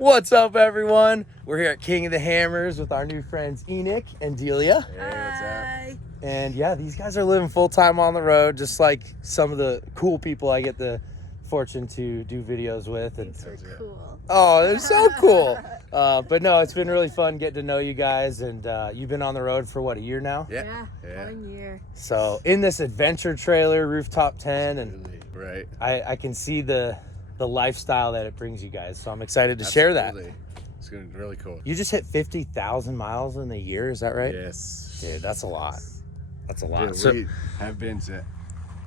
What's up, everyone? We're here at King of the Hammers with our new friends Enoch and Delia. Hey, what's up? And yeah, these guys are living full-time on the road, just like some of the cool people I get the fortune to do videos with. And Thanks for cool. oh, they're so cool. But no, it's been really fun getting to know you guys. And you've been on the road for what, a year now? Yeah. 1 year. So in this adventure trailer, Rooftop Tent, and right. I can see the lifestyle that it brings you guys. So I'm excited to share that. It's going to be really cool. You just hit 50,000 miles in a year, is that right? Yes. Dude, that's a lot. That's a lot. Dude, So we have been to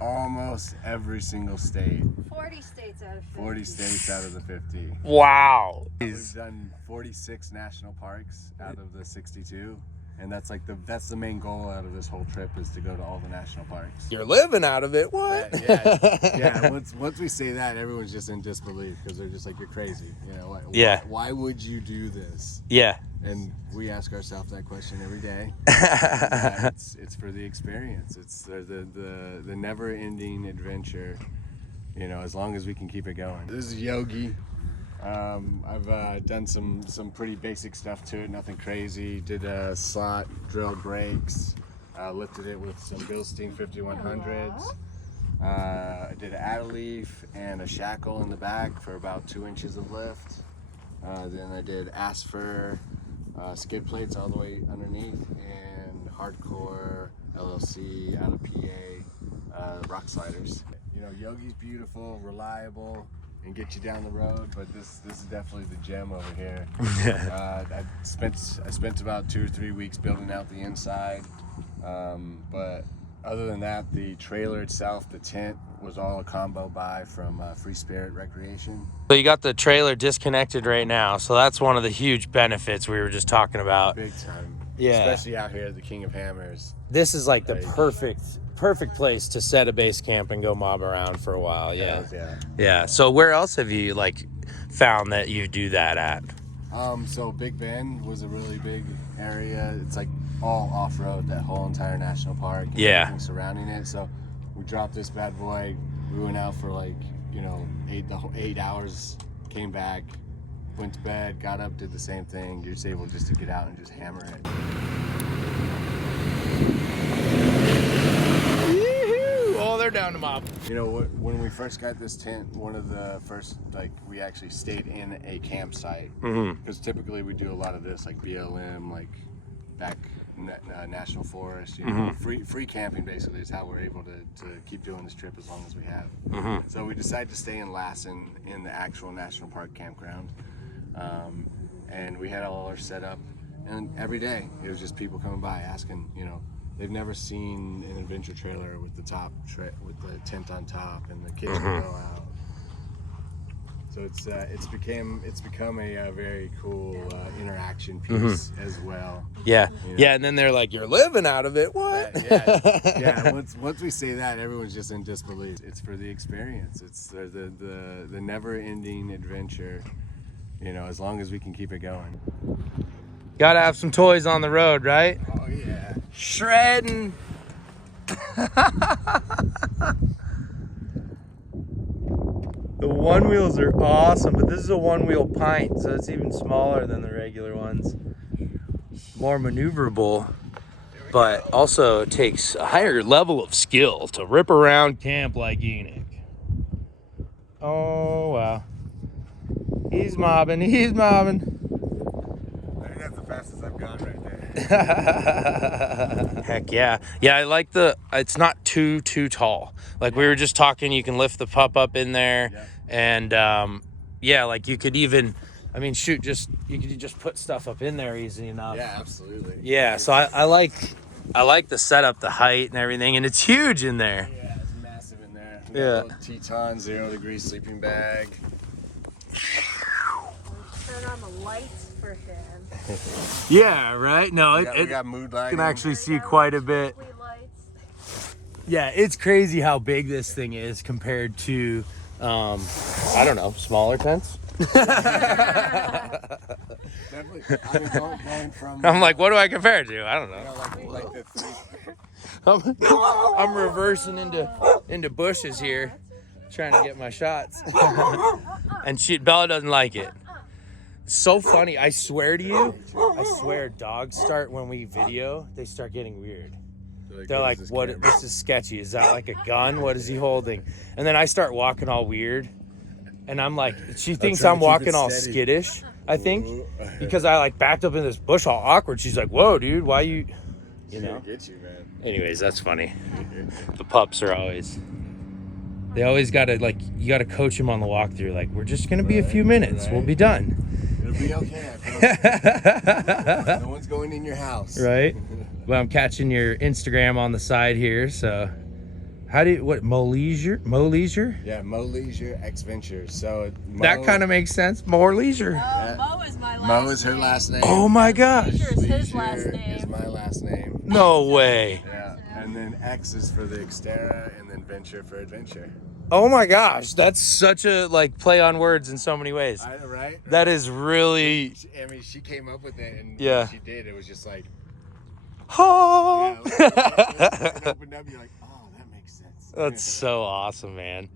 almost every single state. 40 states out of 50. 40 states out of the 50. wow. We've done 46 national parks out of the 62. And that's like that's the main goal out of this whole trip, is to go to all the national parks. You're living out of it. What? Yeah. Once we say that, everyone's just in disbelief, because they're just like, you're crazy. You know, why would you do this? Yeah. And we ask ourselves that question every day. It's for the experience. It's the never-ending adventure. You know, as long as we can keep it going. This is Yogi. I've done some pretty basic stuff to it, nothing crazy. Did a slot, drilled brakes, lifted it with some Bilstein 5100s. I did an add leaf and a shackle in the back for about 2 inches of lift. Then I did Asper skid plates all the way underneath, and hardcore LLC out of PA rock sliders. You know, Yogi's beautiful, reliable, and get you down the road, but this is definitely the gem over here. I spent about 2 or 3 weeks building out the inside, but other than that, the trailer itself, the tent, was all a combo buy from Free Spirit Recreation. So you got the trailer disconnected right now, so that's one of the huge benefits we were just talking about. Big time. Yeah. Especially out here at the King of Hammers. This is like the perfect place to set a base camp and go mob around for a while. Yeah. So where else have you found that you do that at? So Big Bend was a really big area. It's like all off-road, that whole entire national park. And everything surrounding it. So we dropped this bad boy. We went out for 8 hours, came back, went to bed, got up, did the same thing. You're just able just to get out and just hammer it. Oh, they're down to mob. You know, when we first got this tent, one of the first, we actually stayed in a campsite. Because typically we do a lot of this, like BLM, back National Forest, you know, free camping basically is how we're able to keep doing this trip as long as we have. So we decided to stay in Lassen in the actual national park campground. And we had all our set up, and every day it was just people coming by asking, you know, they've never seen an adventure trailer with the with the tent on top, and the kids can go out. So it's become a very cool interaction piece as well. Yeah. You know? Yeah, and then they're like, you're living out of it. What? Yeah. Once we say that, everyone's just in disbelief. It's for the experience. It's the never-ending adventure. You know, as long as we can keep it going. Gotta have some toys on the road, right? Oh yeah. Shredding. The one wheels are awesome, but this is a one wheel pint, so it's even smaller than the regular ones. More maneuverable, but also takes a higher level of skill to rip around camp like Enoch. Oh wow. He's mobbing. I think that's the fastest I've gone right there. Heck yeah. Yeah, I like it's not too tall. We were just talking, you can lift the pup up in there, and you could even, you could just put stuff up in there easy enough. Yeah, absolutely. Yeah, so I like the setup, the height and everything, and it's huge in there. Yeah, it's massive in there. We got a little Teton 0-degree sleeping bag. Turn on the lights for him. Yeah, right? No, we got mood lighting. You can actually see quite a bit. Yeah, it's crazy how big this thing is compared to, I don't know, smaller tents. Definitely. Going from, I'm like, what do I compare it to? I don't know. You know, I'm reversing into bushes here, trying to get my shots. And Bella doesn't like it. so funny. I swear to you, I swear dogs start when we video, they start getting weird. They're like, what? This is sketchy. Is that like a gun? What is he holding? And then I start walking all weird. And I'm like, she thinks I'm walking all skittish, I think. Because I like backed up in this bush all awkward. She's like, whoa, dude, why you know? Get you, man. Anyways, that's funny. The pups are always, they always gotta like, you gotta coach them on the walkthrough. Like, we're just gonna be a few minutes. We'll be done. It'll be okay. I promise. No one's going in your house. Right? Well, I'm catching your Instagram on the side here, so how do you, what, Mo Leisure? Yeah, Mo Leisure X Ventures. So that kind of makes sense. More leisure. Mo is my last Mo is her last name. Oh my gosh. Leisure is his last Leisure name. is my last name. No way. Yeah, and then X is for the Xterra, and then Venture for adventure. Oh my gosh, that's such a like play on words in so many ways. Right? That is really. I mean, she came up with it, and Yeah. when she did, it was just like, Oh. yeah, it opened up, you're like, oh, that makes sense. That's so awesome, man.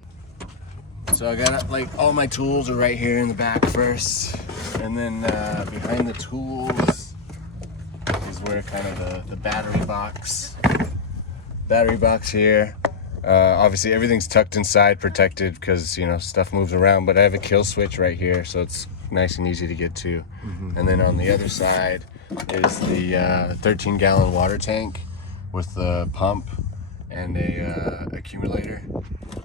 So I got like all my tools are right here in the back first, and then behind the tools is where kind of the battery box here. Obviously everything's tucked inside, protected, because you know stuff moves around, but I have a kill switch right here, so it's nice and easy to get to. And then on the other side is the 13-gallon water tank with the pump and a accumulator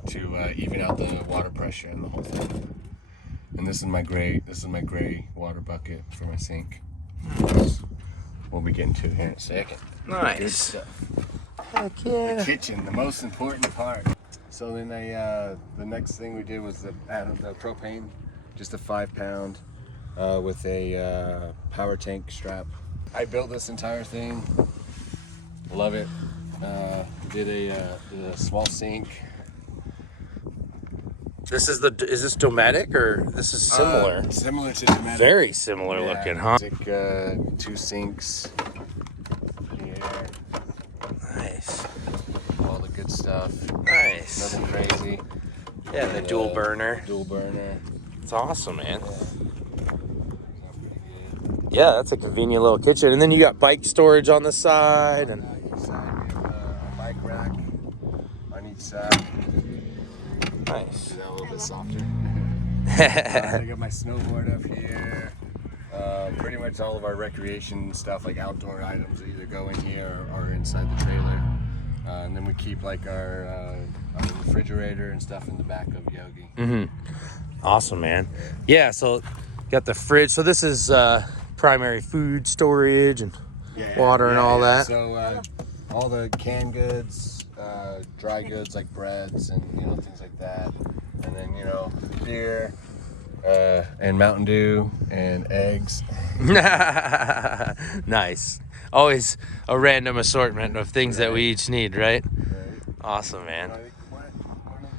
to even out the water pressure in the whole thing. And this is my gray water bucket for my sink. We'll be getting to it here in a second. Good Nice. stuff. Heck yeah. The kitchen, the most important part. So then the next thing we did was add the propane, just a 5-pound with a power tank strap. I built this entire thing. Love it. Did a small sink. Is this Dometic or this is similar? Similar to Nomad. Very similar looking, huh? Like, 2 sinks here. Nice. All the good stuff. Nice. Nothing crazy. Yeah, the And, dual burner. Dual burner. It's awesome, man. Yeah. Yeah, that's a convenient little kitchen. And then you got bike storage on the side. And On each side, we have a bike rack on each side. nice. Do that a little bit softer. I got my snowboard up here. Pretty much all of our recreation stuff, like outdoor items, either go in here or inside the trailer. And then we keep like our refrigerator and stuff in the back of Yogi. Awesome, man. Yeah, so got the fridge. So this is primary food storage and water and all that. So all the canned goods, dry goods like breads and things like that, and then beer and Mountain Dew and eggs. Nice. Always a random assortment of things that we each need, right? Awesome, man. I think one of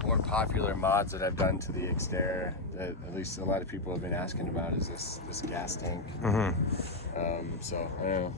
the more popular mods that I've done to the Xterra, that at least a lot of people have been asking about, is this gas tank. So I don't know.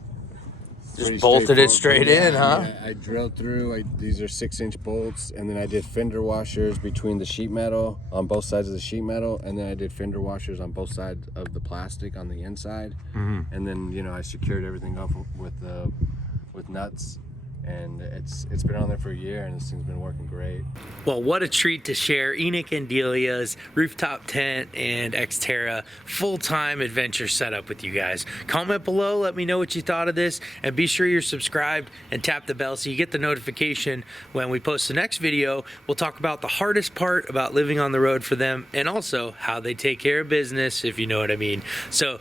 Just bolted it straight in, huh? Yeah, I drilled through. These are 6-inch bolts, and then I did fender washers between the sheet metal on both sides of the sheet metal, and then I did fender washers on both sides of the plastic on the inside. And then I secured everything up with nuts. And it's been on there for a year, and this thing's been working great. Well, what a treat to share Enoch and Delia's Rooftop Tent and Xterra full-time adventure setup with you guys. Comment below, let me know what you thought of this, and be sure you're subscribed and tap the bell so you get the notification when we post the next video. We'll talk about the hardest part about living on the road for them, and also how they take care of business, if you know what I mean. So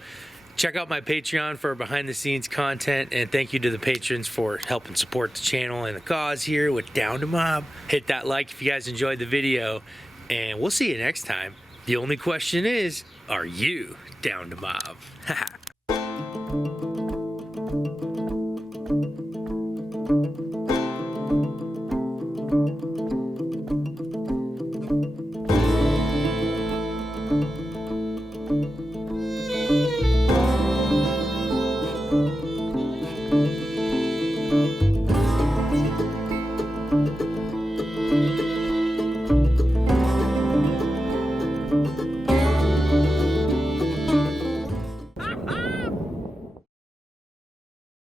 check out my Patreon for behind the scenes content, and thank you to the patrons for helping support the channel and the cause here with Down to Mob. Hit that like if you guys enjoyed the video, and we'll see you next time. The only question is, are you down to mob? Thank you.